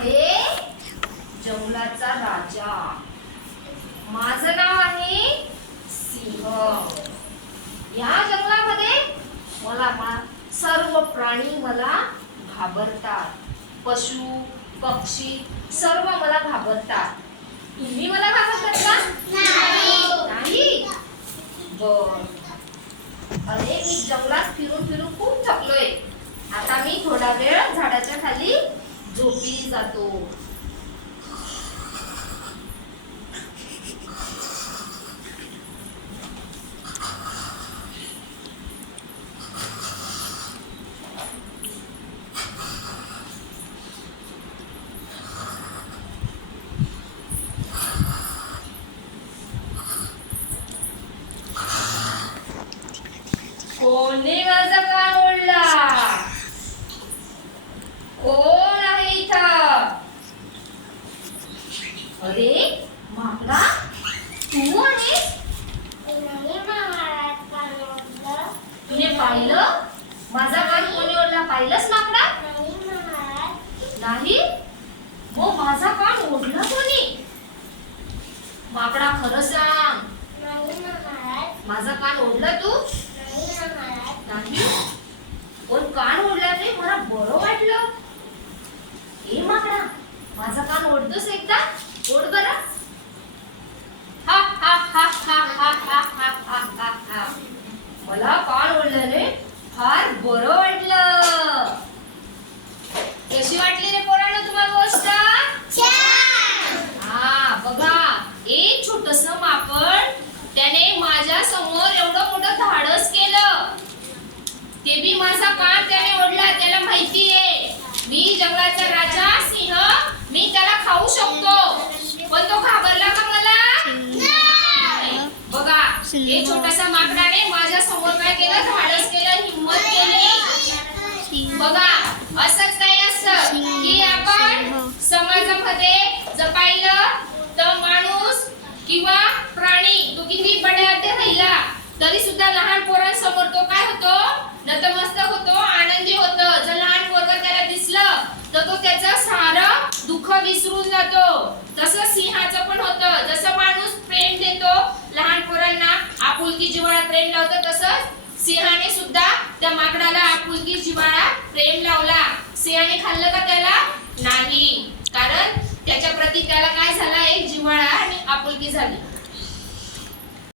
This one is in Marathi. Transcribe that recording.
आहे जंगलाचा राजा. माझं नाव आहे सिंह. या जंगलामध्ये मला सर्व प्राणी मला घाबरतात. पशु पक्षी सर्व मला घाबरतात. तुम्ही मला घाबरतात का? नाही. बर. अरे मी जंगलात फिरून फिरून खूप थकलोय. आता मी थोडा वेळ झाडाच्या खाली झोपी जातो कोणी माझा कान ओढला कोण आहे इथं अरे माकडा तू आणि तुने पाहिलं? माझा कान कोणी ओढला? पाहिलंच माकडा? नाही? मग माझा कान ओढला कोणी? माकडा खरं सांग. माझा कान ओढला तू? नाही? पण कान ओढल्याने मला बरं वाटलं. हे माकडा माझा कान ओढतोस एकदा? ओढ बरं. एक छोटासा माकडाने माझ्यासमोर काय केलं? धाडस केलं हिंमत केली. बघा असंच काही असतं की आपण समाजामध्ये जर पाहिलं तर माणूस किंवा प्राणी तो किती बड्यामध्ये राहिला तरी सुद्धा लहान पोरांसमोर तो काय होतो? नतमस्तक होतो आनंदी होतो. जर लहान पोरग त्याला दिसलं तर तो त्याचं सारं दुःख विसरून जातो. तसं सिंहाचं पण होतं जसं माणूस प्रेम देतो लहान पोरांना आपुलकी होतं तसंच सिंहाने सुद्धा त्या माकडाला आपुलकी जिव्हाळा प्रेम लावला. सिंहाने खाल्लं का त्याला? नाही. कारण त्याच्या प्रती त्याला काय झाला एक जिव्हाळा आणि आपुलकी झाली.